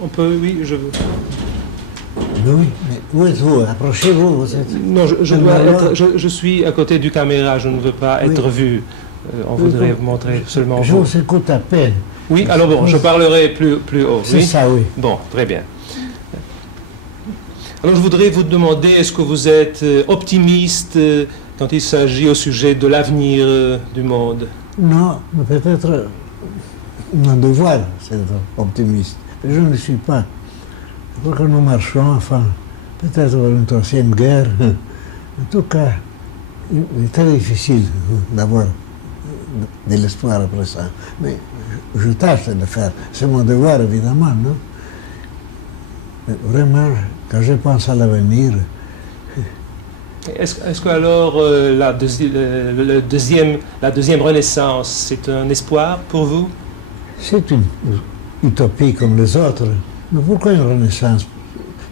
On peut, oui, je veux. Oui, mais où êtes-vous? Approchez-vous, vous êtes... Non, je suis à côté du caméra, je ne veux pas être vu. On voudrait vous montrer seulement je vous écoute à peine. Oui, alors bon, je parlerai plus haut. C'est ça, oui. Bon, très bien. Alors je voudrais vous demander, est-ce que vous êtes optimiste quand il s'agit au sujet de l'avenir du monde? Non, mais peut-être mon devoir, c'est d'être optimiste. Je ne le suis pas. Je crois que nous marchons, enfin, peut-être vers une troisième guerre. En tout cas, il est très difficile d'avoir de l'espoir après ça. Mais je tâche de le faire. C'est mon devoir, évidemment, non? Mais vraiment, quand je pense à l'avenir... Est-ce que alors la deuxième renaissance, c'est un espoir pour vous? C'est une utopie comme les autres. Mais pourquoi une renaissance?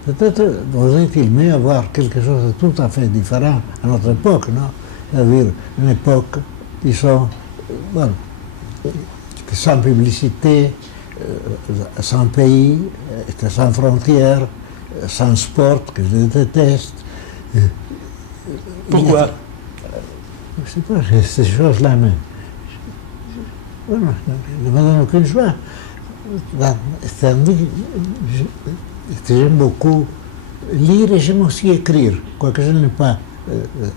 Peut-être vaudrait-il mieux avoir quelque chose de tout à fait différent à notre époque, non? C'est-à-dire une époque, disons, bon, sans publicité, sans pays, sans frontières, sans sport, que je déteste. Pourquoi? Je ne sais pas, ces choses-là, mais voilà, ne me donne aucune joie. C'est-à-dire que j'aime beaucoup lire et j'aime aussi écrire, quoique je n'ai pas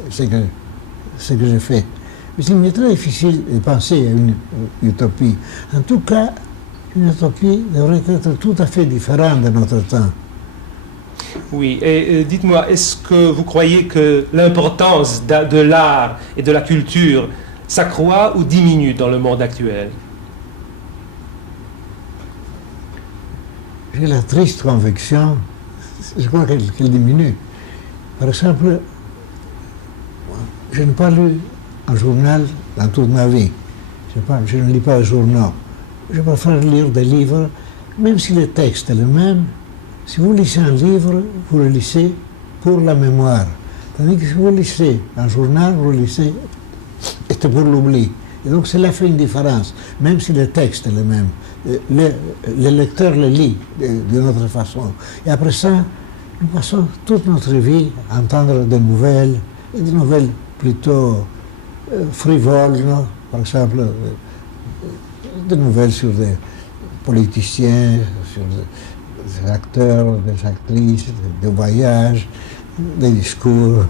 ce que je fais. Mais il m'est très difficile de penser à une utopie. En tout cas, une utopie devrait être tout à fait différente de notre temps. Oui, et dites-moi, est-ce que vous croyez que l'importance de l'art et de la culture s'accroît ou diminue dans le monde actuel? J'ai la triste conviction, je crois qu'elle diminue. Par exemple, je n'ai pas lu un journal dans toute ma vie. Je ne lis pas les journaux. Je préfère lire des livres, même si le texte est le même. Si vous lisez un livre, vous le lisez pour la mémoire. Tandis que si vous lisez un journal, vous le lisez pour l'oubli. Et donc cela fait une différence, même si le texte est le même. Le lecteur le lit d'une autre façon. Et après ça, nous passons toute notre vie à entendre des nouvelles, et des nouvelles plutôt frivoles, non? Par exemple, des nouvelles sur des politiciens, sur des acteurs, des actrices, des voyages, des discours,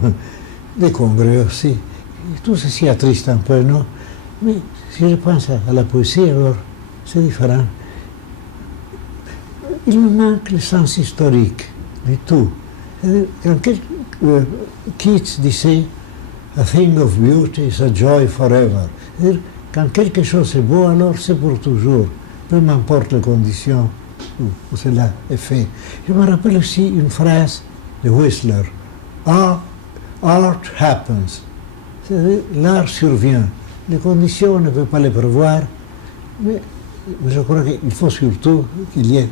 des congrès aussi. Et tout ceci attriste un peu, non? Mais si je pense à la poésie, alors c'est différent. Il me manque le sens historique du tout. Quand Keats disait « A thing of beauty is a joy forever », c'est-à-dire quand quelque chose est beau, alors c'est pour toujours, peu m'importe les conditions où cela est fait. Je me rappelle aussi une phrase de Whistler, « Art happens », c'est-à-dire l'art survient. Les conditions, on ne peut pas les prévoir, mais je crois qu'il faut surtout qu'il y ait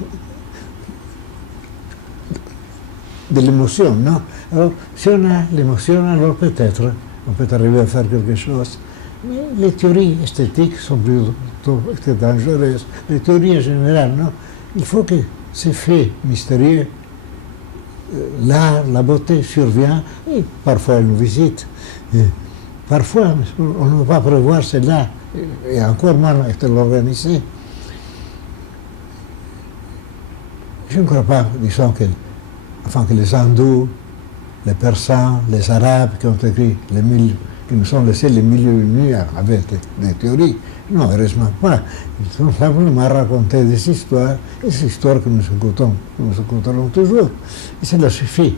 de l'émotion, non? Alors, si on a l'émotion, alors peut-être on peut arriver à faire quelque chose. Mais les théories esthétiques sont plutôt dangereuses. Les théories en général, non? Il faut que ces faits mystérieux, l'art, la beauté survient, et parfois ils nous visitent. Parfois, on ne peut pas prévoir cela, et encore moins l'organiser. Je ne crois pas, disons, que les hindous, les persans, les arabes qui ont écrit qui nous ont laissé les milieux unis avec des théories. Non, heureusement pas. Ils ont simplement raconté des histoires que nous écouterons toujours. Et cela suffit.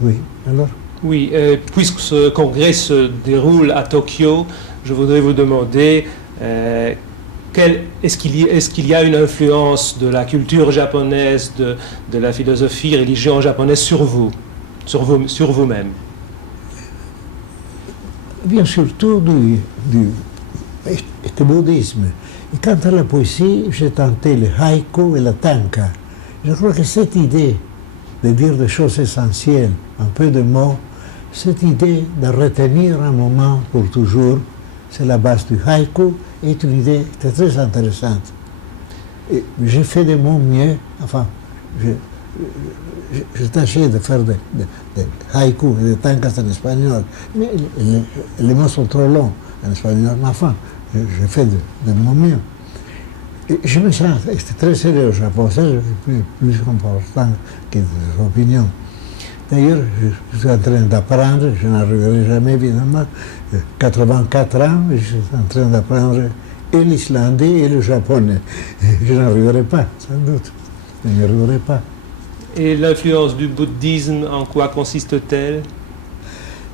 Oui, alors? Oui, puisque ce congrès se déroule à Tokyo, je voudrais vous demander est-ce qu'il y a une influence de la culture japonaise, de la philosophie, religion japonaise sur vous-même? Bien surtout du bouddhisme. Et quant à la poésie, j'ai tenté le haïku et la tanka. Je crois que cette idée de dire des choses essentielles, un peu de mots, cette idée de retenir un moment pour toujours, c'est la base du haïku, est une idée très intéressante. Et j'ai fait de mon mieux, enfin, j'ai tâché de faire des haïkus et des tankas en espagnol, mais les mots sont trop longs en espagnol, mais enfin, j'ai fait de mon mieux. Et je me sens très sérieux au Japon, ça c'est plus important que des opinions. D'ailleurs, je suis en train d'apprendre, je n'arriverai jamais évidemment, 84 ans, je suis en train d'apprendre et l'islandais et le japonais. Je n'arriverai pas, sans doute, je n'y arriverai pas. Et l'influence du bouddhisme, en quoi consiste-t-elle?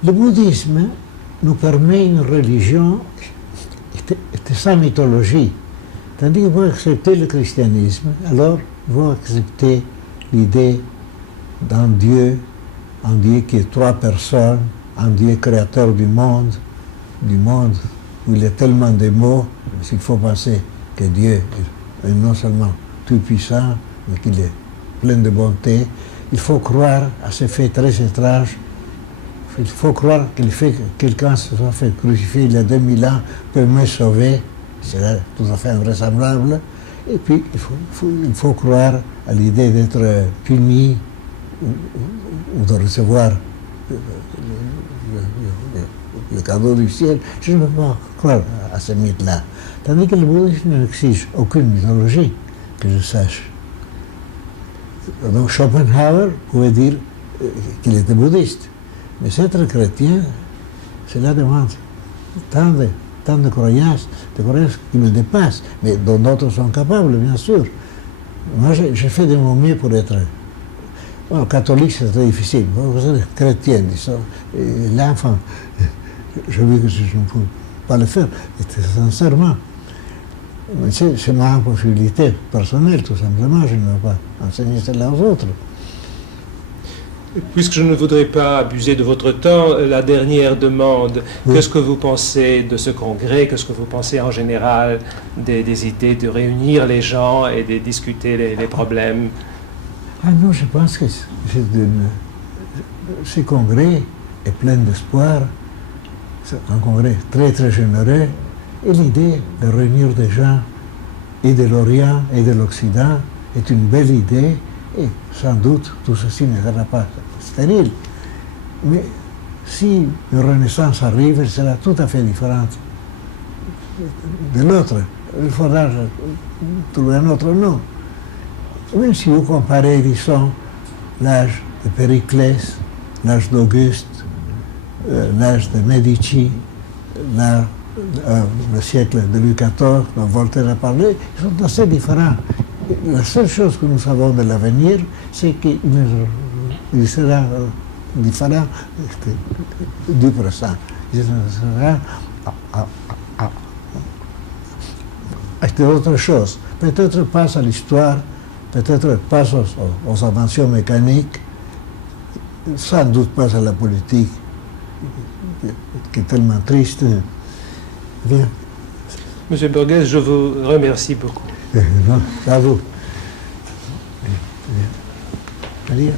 Le bouddhisme nous permet une religion sans mythologie. Tandis que vous acceptez le christianisme, alors vous acceptez l'idée d'un Dieu, un Dieu qui est trois personnes, un Dieu créateur du monde où il y a tellement de mots, qu'il faut penser que Dieu est non seulement tout-puissant, mais qu'il est plein de bonté. Il faut croire à ce fait très étrange. Il faut croire que le fait que quelqu'un se soit fait crucifier il y a 2000 ans peut me sauver. C'est tout à fait invraisemblable. Et puis, il faut croire à l'idée d'être puni ou de recevoir le cadeau du ciel. Je ne peux pas croire à ce mythe-là. Tandis que le bouddhisme n'exige aucune mythologie, que je sache. Donc Schopenhauer pouvait dire qu'il était bouddhiste. Mais être chrétien, cela demande tant de croyances qui me dépassent, mais dont d'autres sont capables, bien sûr. Moi, j'ai fait de mon mieux pour être... Bon, catholique, c'est très difficile. Vous êtes chrétien, disons. Et l'enfant, je veux que je ne peux pas le faire, sincèrement. C'est ma impossibilité personnelle, tout simplement. Je ne veux pas enseigner cela aux autres. Puisque je ne voudrais pas abuser de votre temps, la dernière demande, oui. Qu'est-ce que vous pensez de ce congrès? Qu'est-ce que vous pensez en général des idées de réunir les gens et de discuter les problèmes? Ah non, je pense que ce congrès est plein d'espoir. C'est un congrès très très généreux. Et l'idée de réunir des gens et de l'Orient et de l'Occident est une belle idée. Et sans doute, tout ceci ne sera pas stérile. Mais si une renaissance arrive, elle sera tout à fait différente de l'autre. Il faudra trouver un autre nom. Même si vous comparez, disons, l'âge de Périclès, l'âge d'Auguste, l'âge de Médicis, le siècle de Louis XIV, dont Voltaire a parlé, ils sont assez différents. La seule chose que nous savons de l'avenir, c'est qu'il sera différent du présent. Il sera autre chose. Peut-être passe à l'histoire, peut-être passe aux inventions mécaniques, sans doute passe à la politique, qui est tellement triste. Bien. Monsieur Borges, je vous remercie beaucoup. Non, à vous. Allez.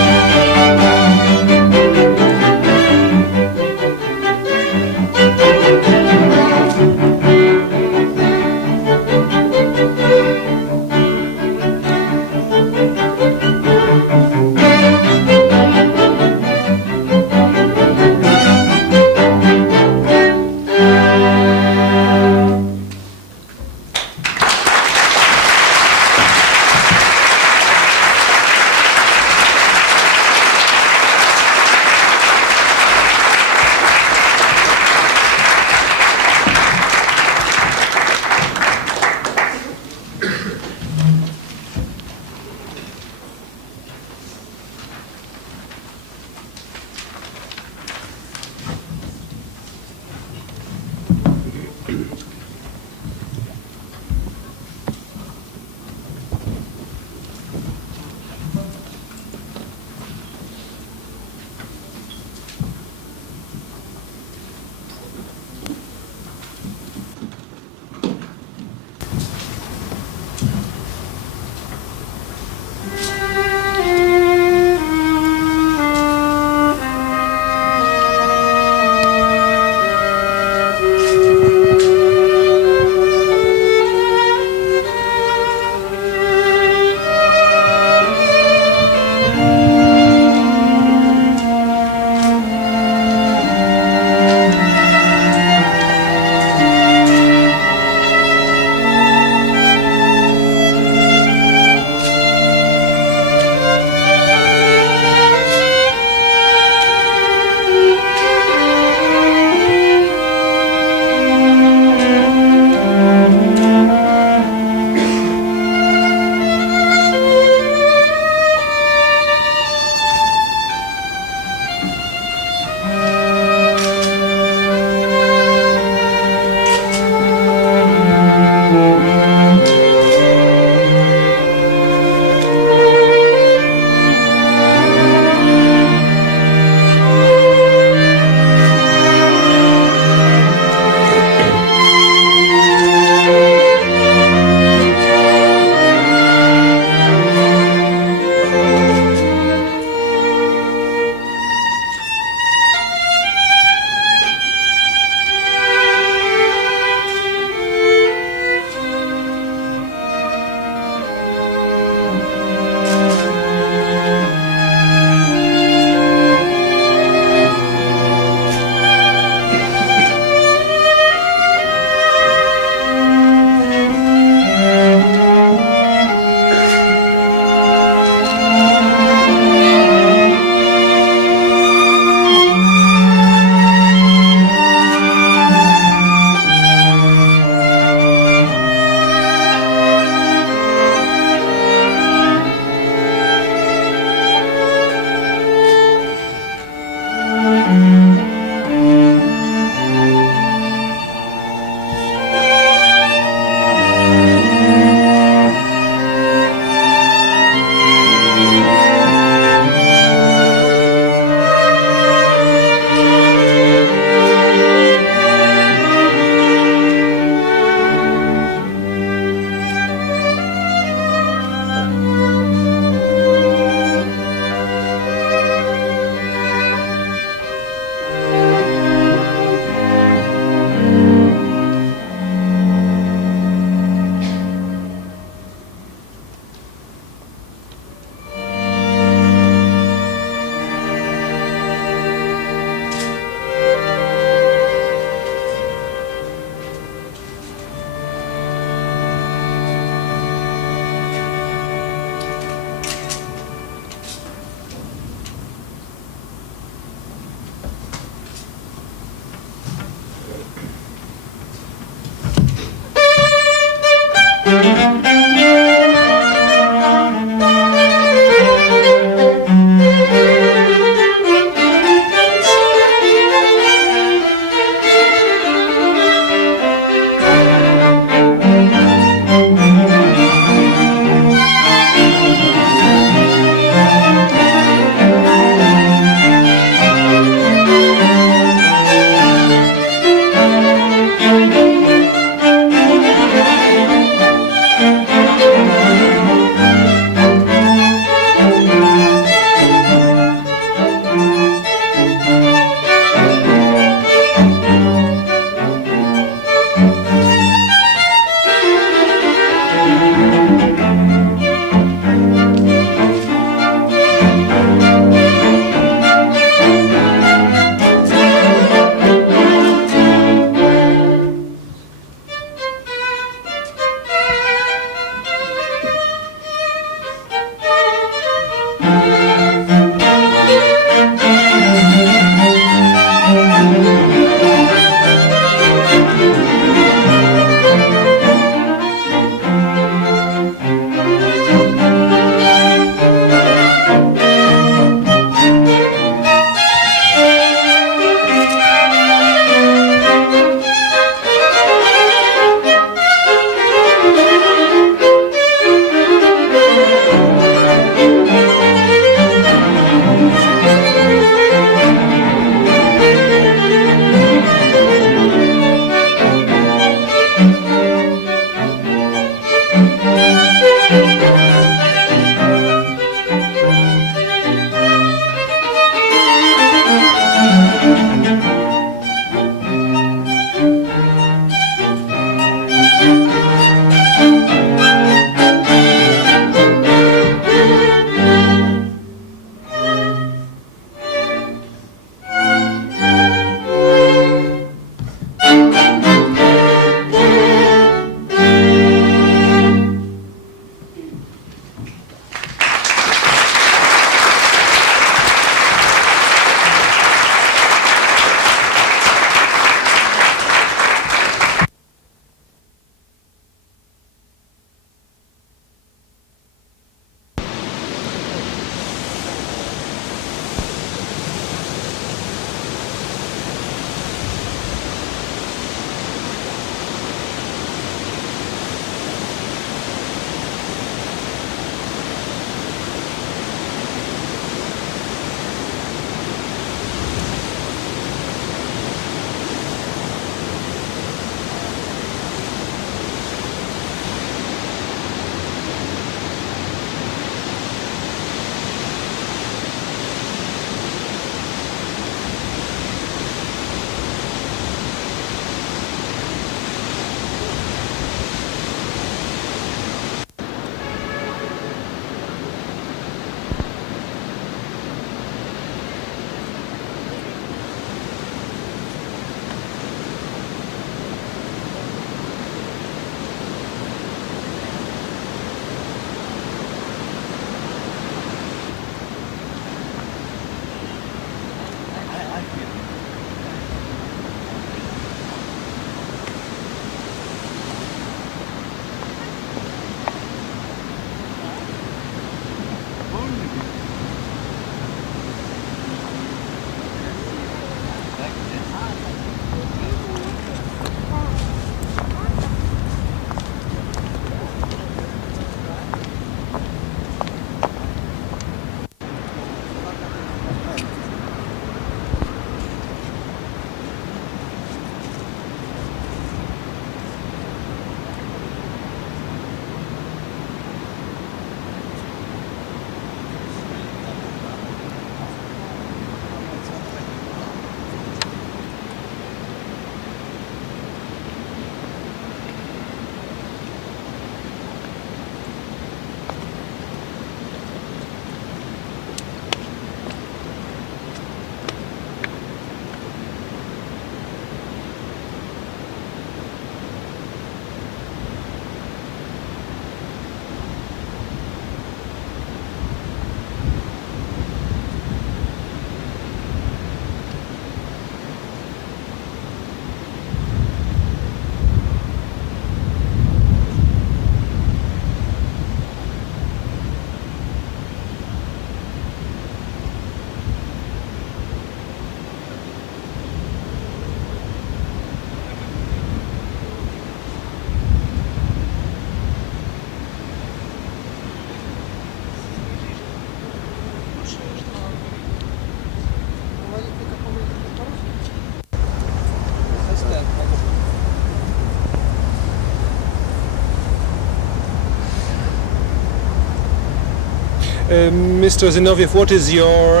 Mr. Zinov'ev, what is your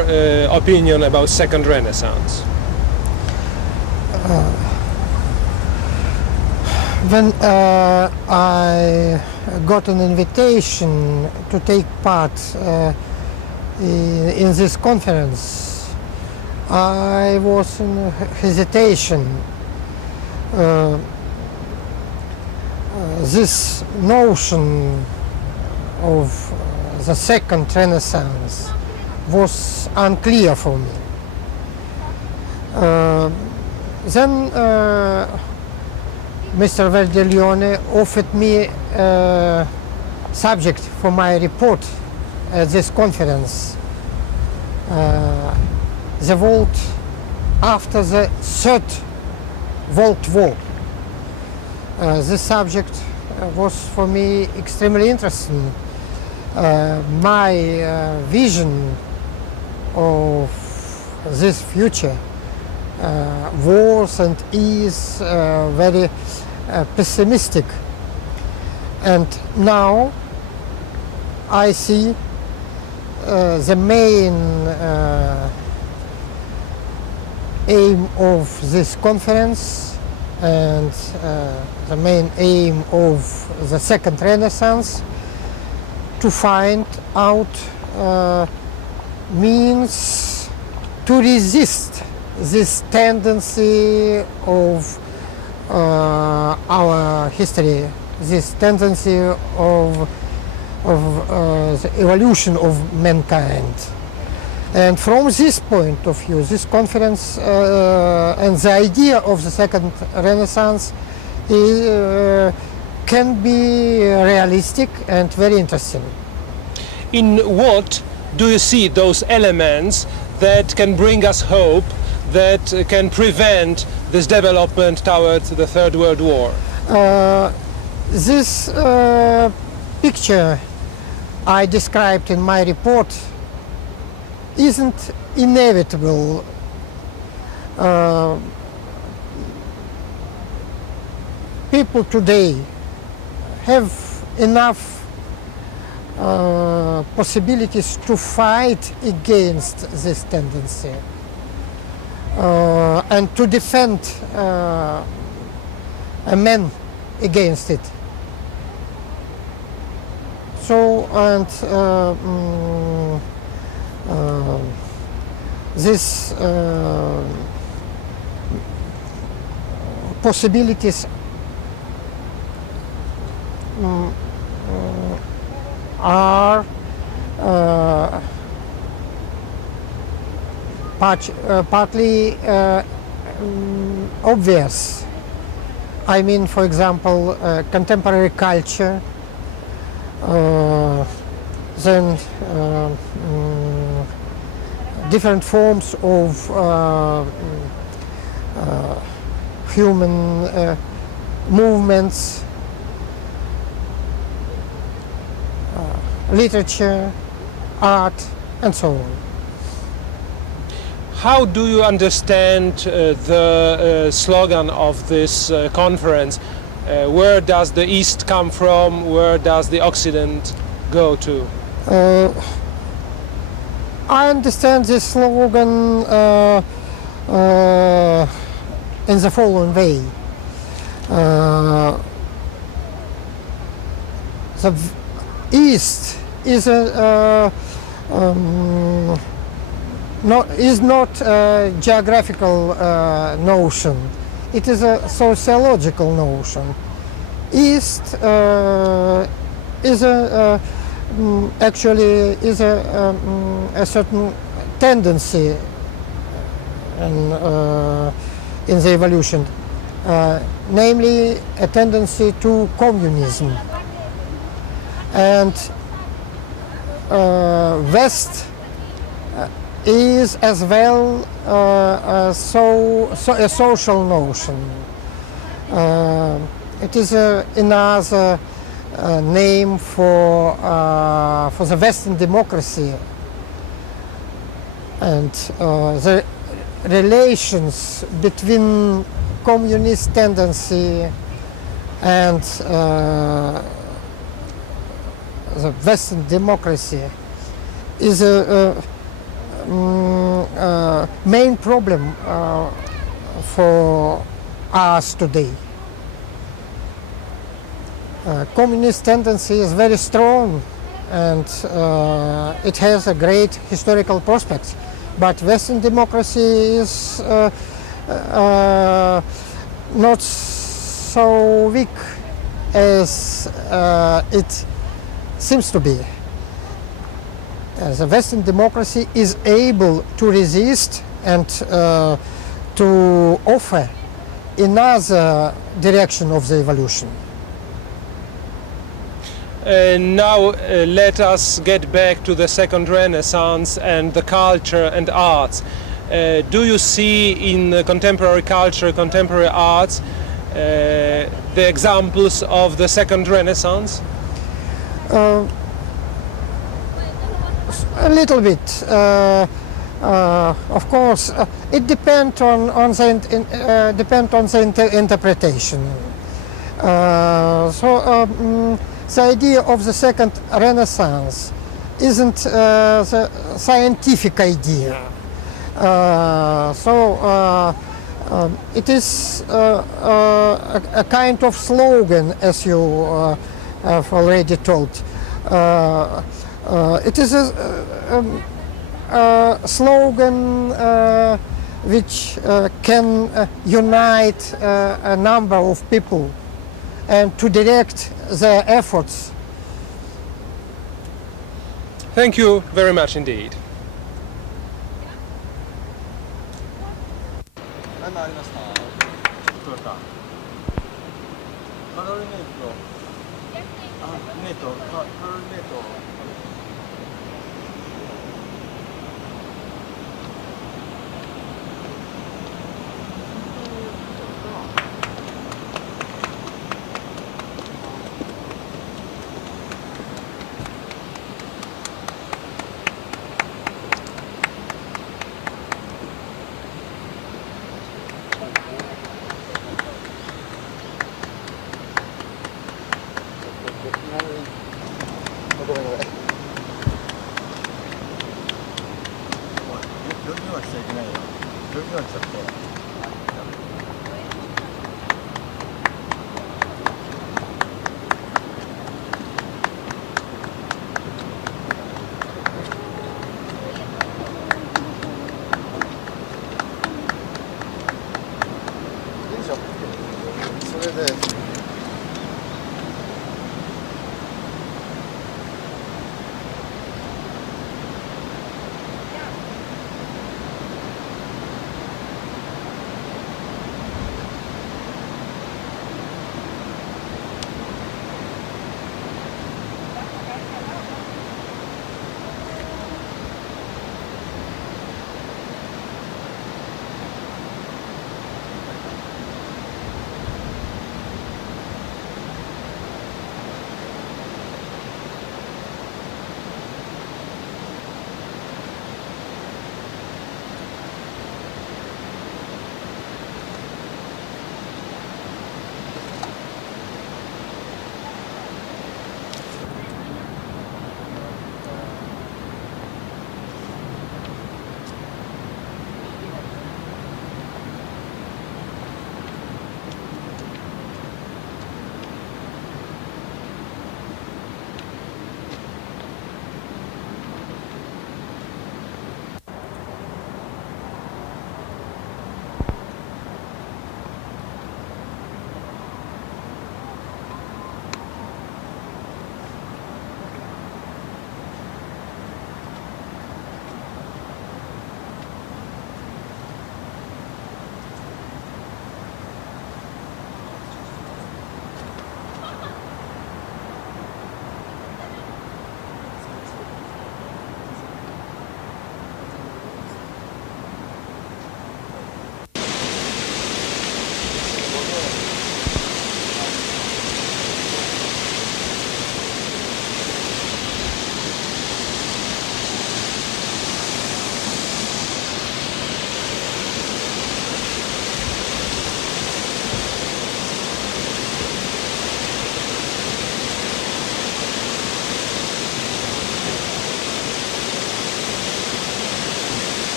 opinion about Second Renaissance? When I got an invitation to take part in this conference, I was in hesitation. This notion of the Second Renaissance was unclear for me. Then Mr. Verdiglione offered me a subject for my report at this conference, the world after the Third World War. This subject was for me extremely interesting. My vision of this future was and is very pessimistic, and now I see the main aim of this conference and the main aim of the Second Renaissance to find out means to resist this tendency of our history, this tendency of the evolution of mankind. And from this point of view, this conference and the idea of the Second Renaissance can be realistic and very interesting. In what do you see those elements that can bring us hope, that can prevent this development towards the Third World War? This picture I described in my report isn't inevitable. People today have enough possibilities to fight against this tendency and to defend a man against it. So, and these possibilities are partly obvious. I mean, for example, contemporary culture, then different forms of human movements, literature, art, and so on. How do you understand the slogan of this conference? Where does the East come from? Where does the Occident go to? I understand this slogan in the following way. The East is not a geographical notion. It is a sociological notion. East is actually a certain tendency in the evolution, namely a tendency to communism. And West is as well a social notion. It is another name for the Western democracy, and the relations between communist tendency and the Western democracy is a main problem for us today. Communist tendency is very strong, and it has a great historical prospects, but Western democracy is not so weak as it seems to be. The Western democracy is able to resist and to offer another direction of the evolution. Now let us get back to the Second Renaissance and the culture and arts. Do you see in contemporary culture, contemporary arts, the examples of the Second Renaissance? A little bit. Of course, it depends on the interpretation. The idea of the Second Renaissance isn't the scientific idea. It is a kind of slogan, as you have already told. It is a slogan which can unite a number of people and to direct their efforts. Thank you very much indeed.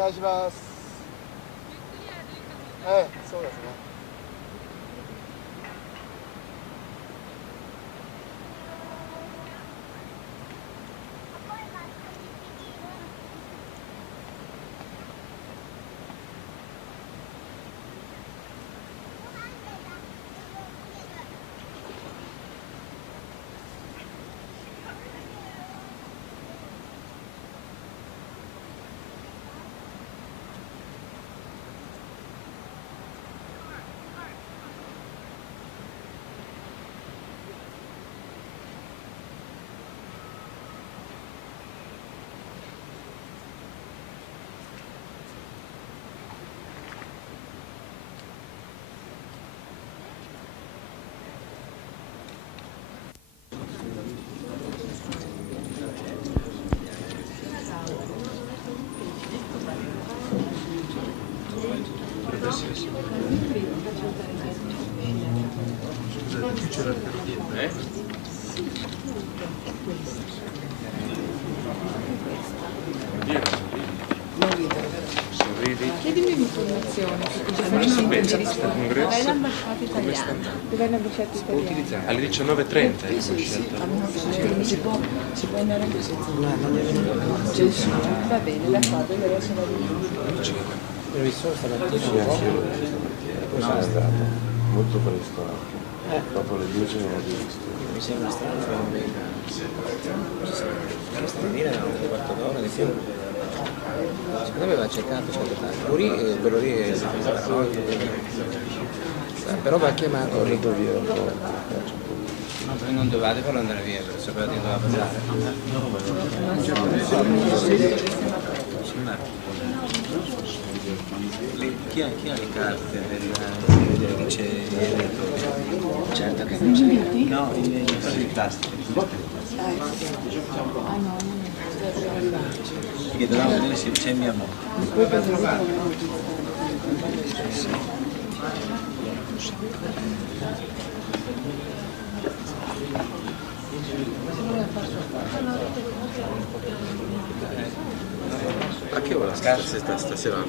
願いします。そうですね。Chiedimi un'informazione su cosa mi sento di rispondere. Congresso. Dov'è l'ambasciata italiana? Dov'è l'ambasciata italiana? Alle 19:30 Si può andare anche senza va bene, d'accordo, allora sono Previsto stamattina sono stato molto presto anche. Dopo le 10 non ho visto. Mi sembra strano che non venga. Stamattina era un quarto d'ora di più. Secondo me va cercato quello lì è però va chiamato Ho andato via un po'. no, voi non dovevate farlo andare via perché sapevate che doveva passare. Chi ha le carte che c'è gli elettori? certo che non c'è. No, i tasti. Perché dovevamo vedere se c'è mia moglie. A che ora stasera? Le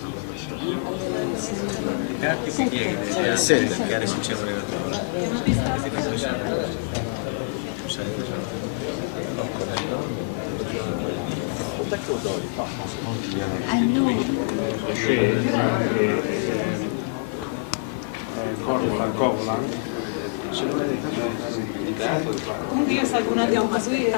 carte che chiede alle 7 perché ricevo le Comunque io salgo un attimo qua qui e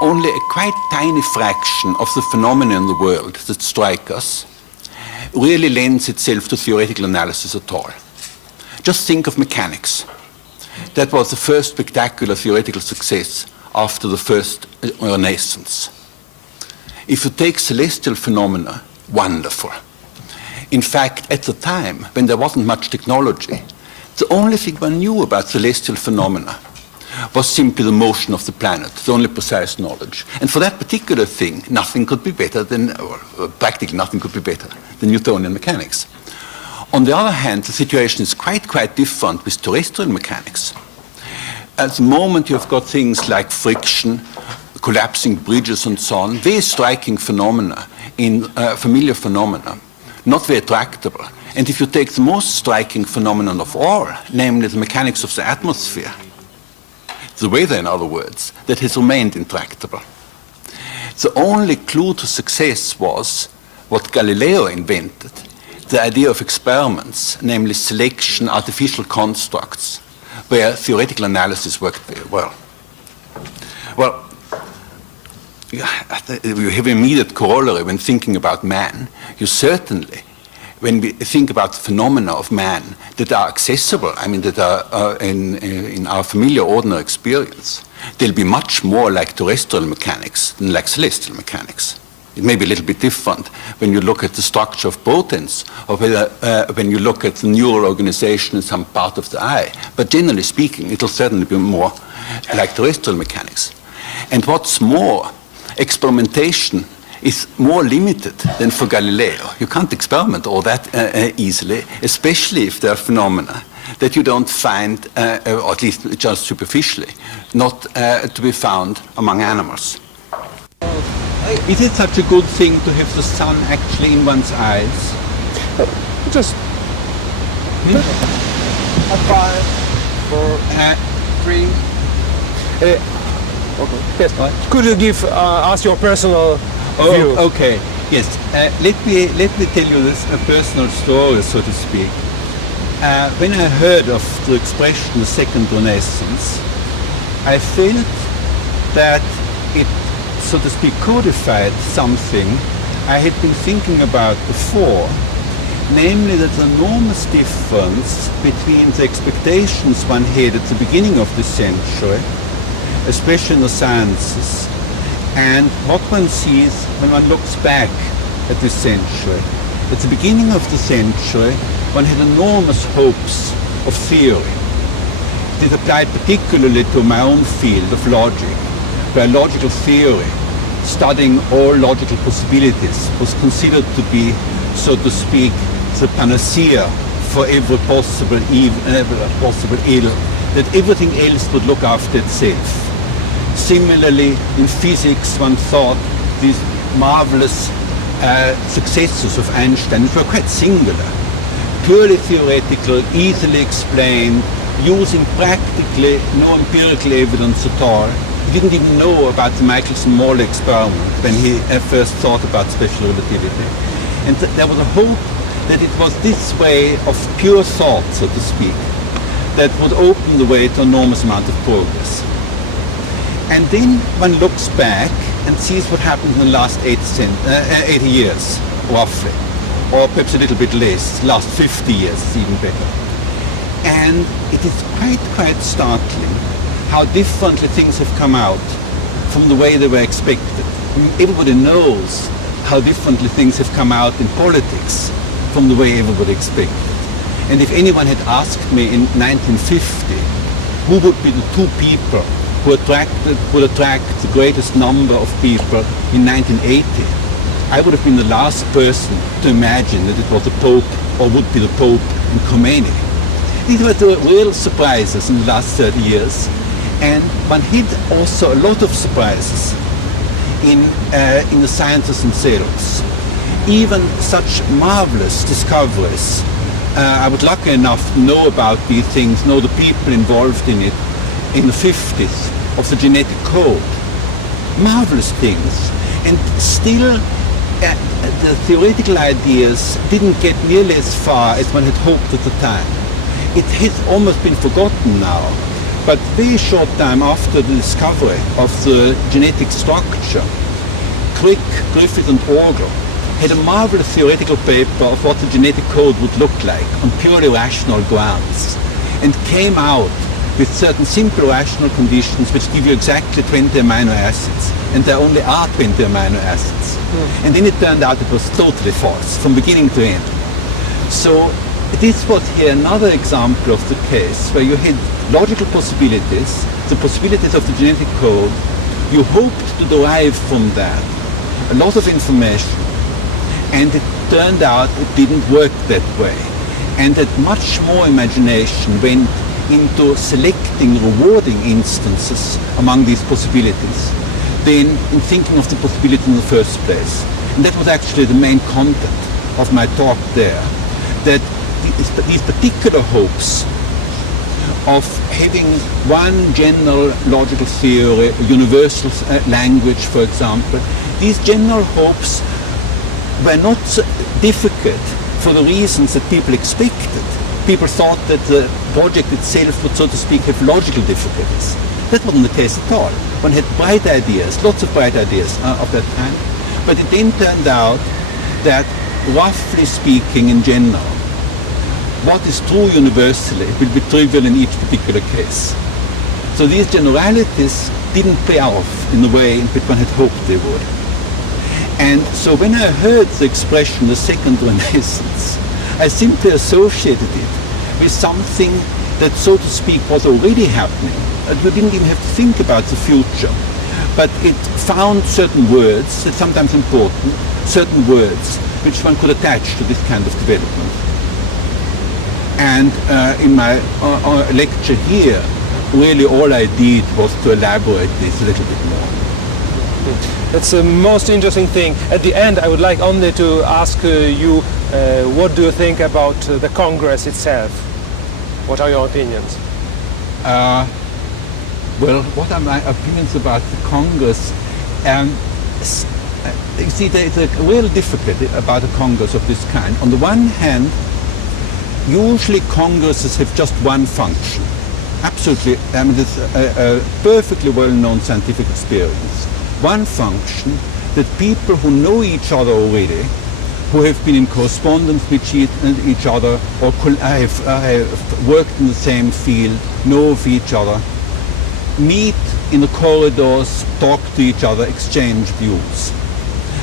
Only a quite tiny fraction of the phenomena in the world that strike us really lends itself to theoretical analysis at all. Just think of mechanics. That was the first spectacular theoretical success after the first Renaissance. If you take celestial phenomena, wonderful. In fact, at the time, when there wasn't much technology, the only thing one knew about celestial phenomena was simply the motion of the planet, the only precise knowledge. And for that particular thing, nothing could be better than, or practically nothing could be better than Newtonian mechanics. On the other hand, the situation is quite different with terrestrial mechanics. At the moment you've got things like friction, collapsing bridges and so on, very striking phenomena, familiar phenomena, not very tractable. And if you take the most striking phenomenon of all, namely the mechanics of the atmosphere, the weather, in other words, that has remained intractable. The only clue to success was what Galileo invented, the idea of experiments, namely selection, artificial constructs, where theoretical analysis worked very well. Well, you have immediate corollary when thinking about man. You certainly, when we think about phenomena of man that are accessible, I mean that are in our familiar ordinary experience, they'll be much more like terrestrial mechanics than like celestial mechanics. It may be a little bit different when you look at the structure of proteins or when you look at the neural organization in some part of the eye. But generally speaking, it will certainly be more like terrestrial mechanics. And what's more, experimentation is more limited than for Galileo. You can't experiment all that easily, especially if there are phenomena that you don't find, or at least just superficially, not to be found among animals. Is it such a good thing to have the sun actually in one's eyes? Just A 5, 4, 3. okay. Yes. Could you give us your personal view? Okay. Yes. Let me tell you this a personal story, so to speak. When I heard of the expression "the Second Renaissance," I felt that it, so to speak, codified something I had been thinking about before, namely that the enormous difference between the expectations one had at the beginning of the century, especially in the sciences, and what one sees when one looks back at this century. At the beginning of the century, one had enormous hopes of theory. This applied particularly to my own field of logic, where logical theory, studying all logical possibilities, was considered to be, so to speak, the panacea for every possible ill, that everything else would look after itself. Similarly, in physics, one thought these marvelous successes of Einstein, which were quite singular, purely theoretical, easily explained, using practically no empirical evidence at all. He didn't even know about the Michelson-Morley experiment when he first thought about special relativity. And there was a hope that it was this way of pure thought, so to speak, that would open the way to an enormous amount of progress. And then one looks back and sees what happened in the last 80 years, roughly, or perhaps a little bit less, last 50 years is even better. And it is quite startling how differently things have come out from the way they were expected. Everybody knows how differently things have come out in politics from the way everybody expected. And if anyone had asked me in 1950 who would be the two people who would attract the greatest number of people in 1980, I would have been the last person to imagine that it was the Pope or would be the Pope and Khomeini. These were the real surprises in the last 30 years. And one had also a lot of surprises in the sciences themselves. Even such marvelous discoveries. I was lucky enough to know about these things, know the people involved in it in the 50s, of the genetic code. Marvelous things. And still the theoretical ideas didn't get nearly as far as one had hoped at the time. It has almost been forgotten now. But very short time after the discovery of the genetic structure, Crick, Griffith and Orgel had a marvelous theoretical paper of what the genetic code would look like on purely rational grounds, and came out with certain simple rational conditions which give you exactly 20 amino acids, and there only are 20 amino acids. And then it turned out it was totally false, from beginning to end. So this was here another example of the case where you had logical possibilities, the possibilities of the genetic code. You hoped to derive from that a lot of information, and it turned out it didn't work that way, and that much more imagination went into selecting rewarding instances among these possibilities than in thinking of the possibility in the first place. And that was actually the main content of my talk there, that these particular hopes of having one general logical theory, a universal language, for example, these general hopes were not so difficult for the reasons that people expected. People thought that the project itself would, so to speak, have logical difficulties. That wasn't the case at all. One had bright ideas, lots of bright ideas of that kind, but it then turned out that, roughly speaking, in general, what is true universally will be trivial in each particular case. So these generalities didn't pay off in the way in which one had hoped they would. And so when I heard the expression, the second Renaissance, I simply associated it with something that, so to speak, was already happening. You didn't even have to think about the future. But it found certain words, that's sometimes important, certain words which one could attach to this kind of development. And in my lecture here, really all I did was to elaborate this a little bit more. That's the most interesting thing. At the end, I would like only to ask you, what do you think about the Congress itself? What are your opinions? Well, what are my opinions about the Congress? You see, there is a real difficulty about a Congress of this kind. On the one hand, usually Congresses have just one function. Absolutely, I mean, it's a perfectly well-known scientific experience. One function, that people who know each other already, who have been in correspondence with each other, or have worked in the same field, know of each other, meet in the corridors, talk to each other, exchange views.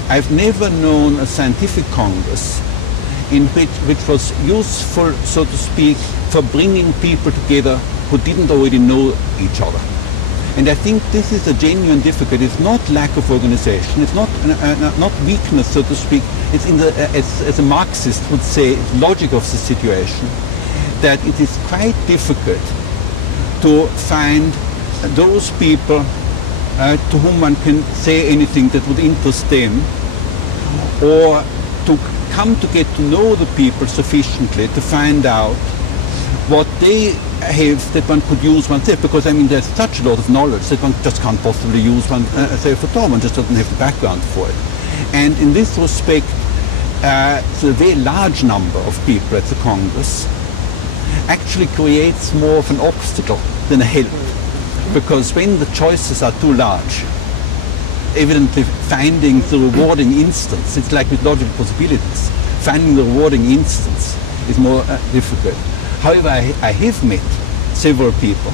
I've never known a scientific congress in which was useful, so to speak, for bringing people together who didn't already know each other. And I think this is a genuine difficulty. It's not lack of organization. It's not weakness, so to speak. It's in the, as a Marxist would say, logic of the situation, that it is quite difficult to find those people to whom one can say anything that would interest them, or to come to get to know the people sufficiently to find out what they have that one could use oneself, because I mean there's such a lot of knowledge that one just can't possibly use oneself at all. One just doesn't have the background for it. And in this respect, the very large number of people at the Congress actually creates more of an obstacle than a help, because when the choices are too large, evidently finding the rewarding instance, it's like with logical possibilities, finding the rewarding instance is more difficult. However, I have met several people,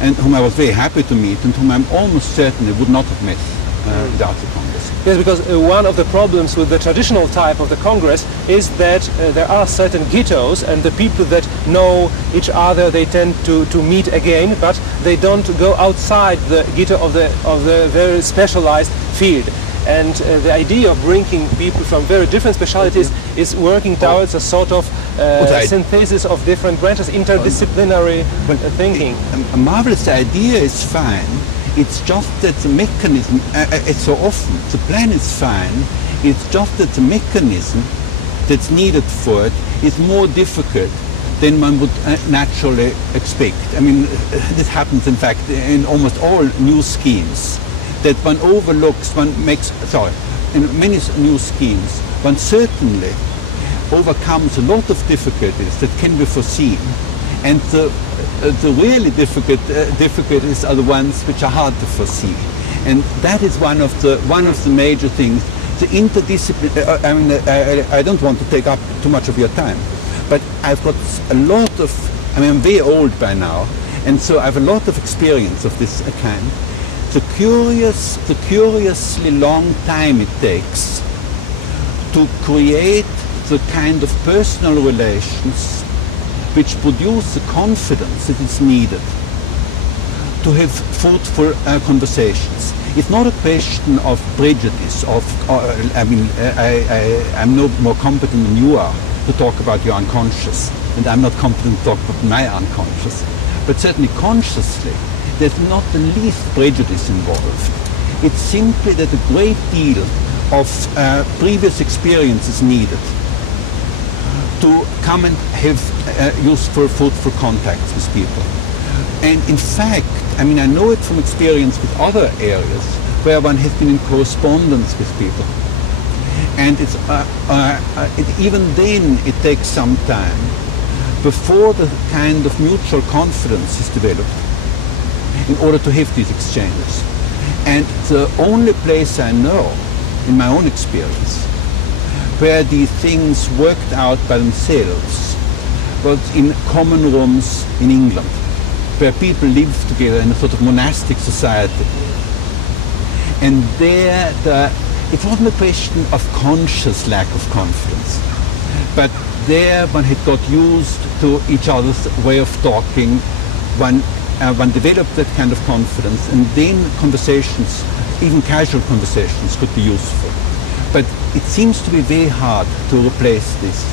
and whom I was very happy to meet, and whom I'm almost certainly would not have met without the Congress. Yes, because one of the problems with the traditional type of the Congress is that there are certain ghettos, and the people that know each other, they tend to meet again, but they don't go outside the ghetto of the very specialized field. And the idea of bringing people from very different specialities is working towards a sort of synthesis of different branches, interdisciplinary thinking. A marvelous idea is fine. It's just that the mechanism, it's so often, the plan is fine, it's just that the mechanism that's needed for it is more difficult than one would naturally expect. I mean, this happens in fact in almost all new schemes, that one overlooks, in many new schemes, one certainly overcomes a lot of difficulties that can be foreseen. And the really difficulties are the ones which are hard to foresee. And that is one of the major things. The interdisciplinary, I mean, I don't want to take up too much of your time, but I've got a lot of, I mean, I'm very old by now, and so I have a lot of experience of this kind. The curiously long time it takes to create the kind of personal relations which produce the confidence that is needed to have fruitful conversations. It's not a question of prejudice, I'm no more competent than you are to talk about your unconscious, and I'm not competent to talk about my unconscious. But certainly consciously, there's not the least prejudice involved. It's simply that a great deal of previous experience is needed to come and have useful, fruitful contacts with people. And in fact, I mean, I know it from experience with other areas where one has been in correspondence with people. And it's, even then it takes some time before the kind of mutual confidence is developed. in order to have these exchanges. And the only place I know, in my own experience, where these things worked out by themselves was in common rooms in England, where people lived together in a sort of monastic society. And there, it wasn't a question of conscious lack of confidence, but there one had got used to each other's way of talking. One developed that kind of confidence, and then conversations, even casual conversations, could be useful. But it seems to be very hard to replace this.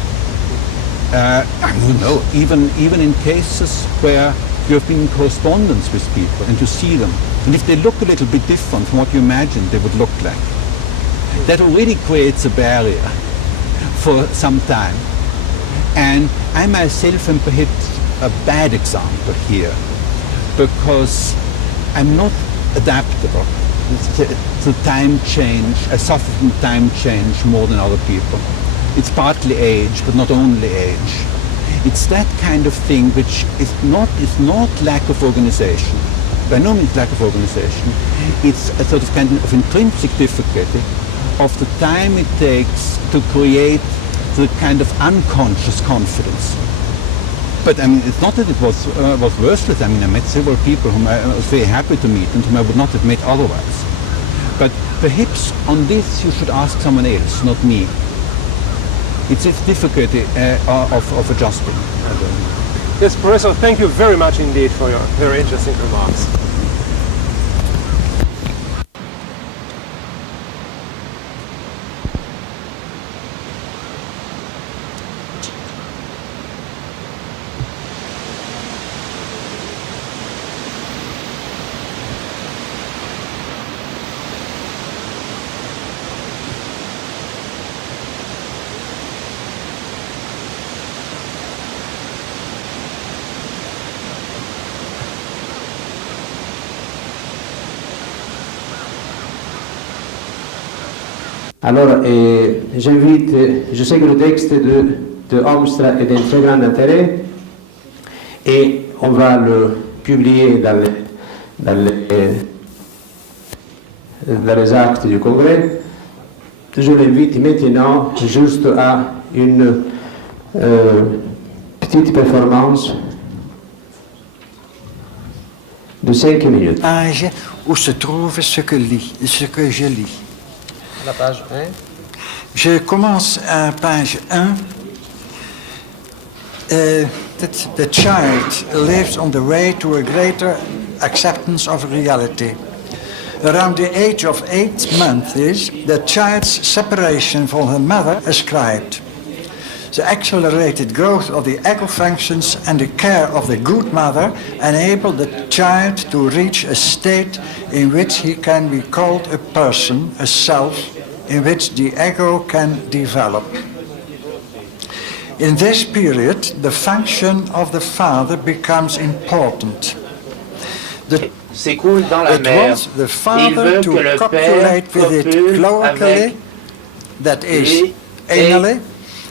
I don't know, even in cases where you have been in correspondence with people and you see them, and if they look a little bit different from what you imagined they would look like, that already creates a barrier for some time. And I myself am perhaps a bad example here, because I'm not adaptable to time change. I suffer from time change more than other people. It's partly age, but not only age. It's that kind of thing which is not lack of organization. By no means lack of organization. It's a sort of kind of intrinsic difficulty of the time it takes to create the kind of unconscious confidence. But I mean, it's not that it was worthless. I mean, I met several people whom I was very happy to meet and whom I would not have met otherwise. But perhaps on this you should ask someone else, not me. It's this difficulty of adjusting. Yes, Professor, thank you very much indeed for your very interesting remarks. Alors, j'invite, je sais que le texte de Homstra est d'un très grand intérêt et on va le publier dans les actes du Congrès. Je l'invite maintenant juste à une petite performance de 5 minutes. Page où se trouve ce que je lis. La page 1. Je commence à page 1. The child lives on the way to a greater acceptance of reality. Around the age of 8 months, the child's separation from her mother ascribed. The accelerated growth of the ego functions and the care of the good mother enable the child to reach a state in which he can be called a person, a self, in which the ego can develop. In this period, the function of the father becomes important. S'écoule dans la It mer. wants the Il father veut to que le copulate père with it copule cloacally, avec that is, lui anally,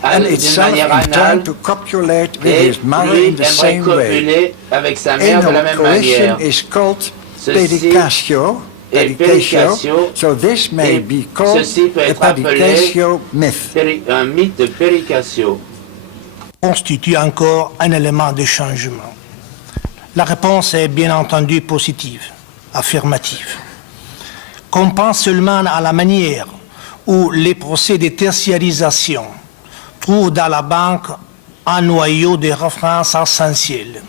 and d'une itself manière in turn anale, to copulate with et his mother lui in the aimerait same way. copuler avec sa mère de la Anal même coition manière. is called Ceci pedicatio, est pedicatio, so this may et be called ceci peut a être appelé pedicatio myth. un mythe de Pericatio. Constitue encore un élément de changement. La réponse est bien entendu positive, affirmative. Qu'on pense seulement à la manière où les procès de tertiarisation trouvent dans la banque un noyau de références essentielles,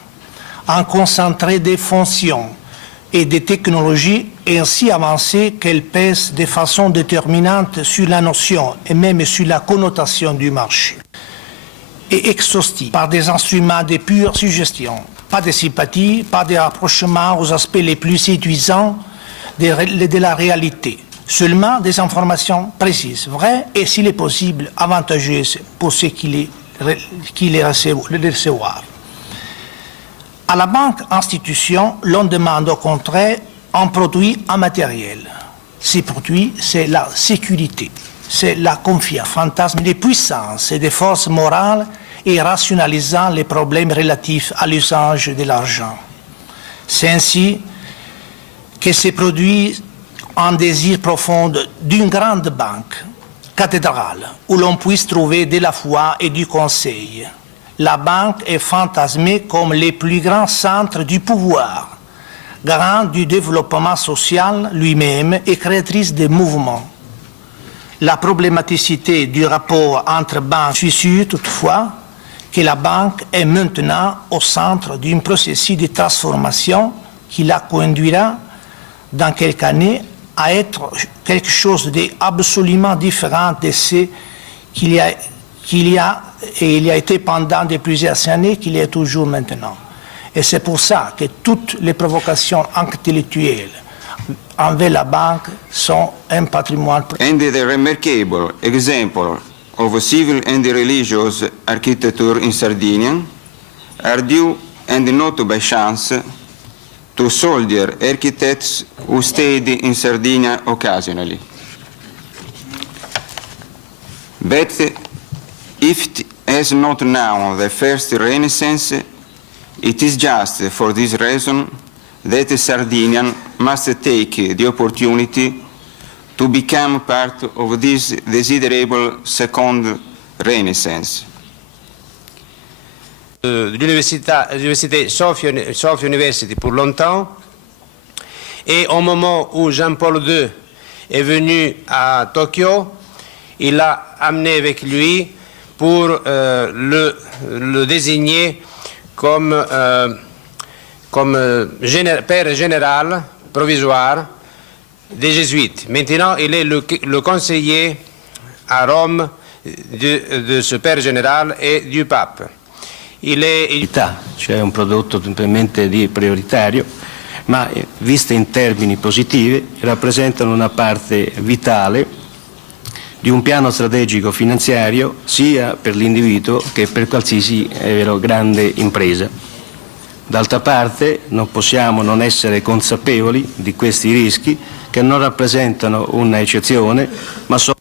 un concentré des fonctions et des technologies ainsi avancées qu'elles pèsent de façon déterminante sur la notion et même sur la connotation du marché. Et exhaustif par des instruments de pure suggestion, pas de sympathie, pas de rapprochement aux aspects les plus séduisants de la réalité, seulement des informations précises, vraies et, s'il est possible, avantageuses pour ceux qui les recevoir. À la banque institution, l'on demande au contraire un produit immatériel. Ces produits, c'est la sécurité, c'est la confiance, fantasme des puissances et des forces morales et rationalisant les problèmes relatifs à l'usage de l'argent. C'est ainsi que se produit un désir profond d'une grande banque cathédrale où l'on puisse trouver de la foi et du conseil. La banque est fantasmée comme les plus grands centres du pouvoir, garant du développement social lui-même et créatrice de mouvements. La problématicité du rapport entre banques, je suis sûr toutefois que la banque est maintenant au centre d'un processus de transformation qui la conduira dans quelques années à être quelque chose d'absolument différent de ce qu'il y a été pendant de plusieurs années, qu'il est toujours maintenant. Et c'est pour ça que toutes les provocations intellectuelles envers la banque sont un patrimoine. And the remarkable example of civil and religious architecture in Sardinia are due and not by chance to soldier architects who stayed in Sardinia occasionally. But if it has not now the first Renaissance, it is just for this reason that the Sardinian must take the opportunity to become part of this desirable second Renaissance. L'université Sophia University pour longtemps, et au moment où Jean-Paul II est venu à Tokyo, il l'a amené avec lui pour le désigner comme père général provisoire des Jésuites. Maintenant, il est le conseiller à Rome de ce père général et du pape. Cioè un prodotto semplicemente prioritario, ma viste in termini positivi rappresentano una parte vitale di un piano strategico finanziario sia per l'individuo che per qualsiasi grande impresa. D'altra parte non possiamo non essere consapevoli di questi rischi che non rappresentano un'eccezione, ma sono